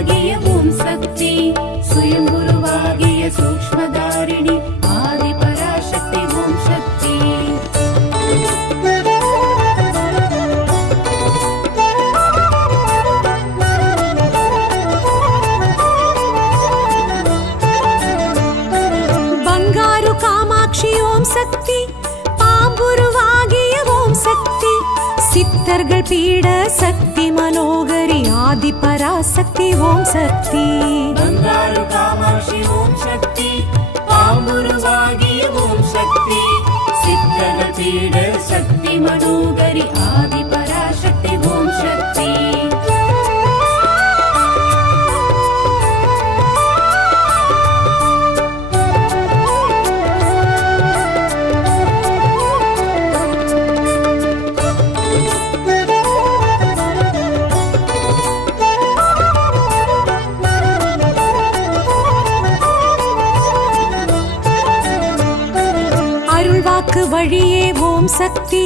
குருவாகிய ஓம் சக்தி, சுயங்குருவாகிய சூக்ஷ்மதாரிணி ஆதி பராசக்தி ஓம் சக்தி. ಬಂಗಾರು ಕಾಮಾಕ್ಷಿ ಓಂ சக்தி, பாம்புருவாகிய ஓம் சக்தி, சித்தர்கள் பீட சக்தி மனோகரி ஆதி பராசக்தி ஓம் சக்தி. ಬಂಗಾರು ಕಾಮಾಕ್ಷಿ ಓಂ ಶಕ್ತಿ, ಪಾಂಬುರುವಾಗಿಯ ಓಂ ಶಕ್ತಿ, ಸಿದ್ಧರ ಪೀಡ ಶಕ್ತಿ ಮನೋಗರಿ ಆದಿ ಪರಾಶಕ್ತಿ ಓಂ ಶಕ್ತಿ. அருள்வாக்கு வழியே ஓம் சக்தி,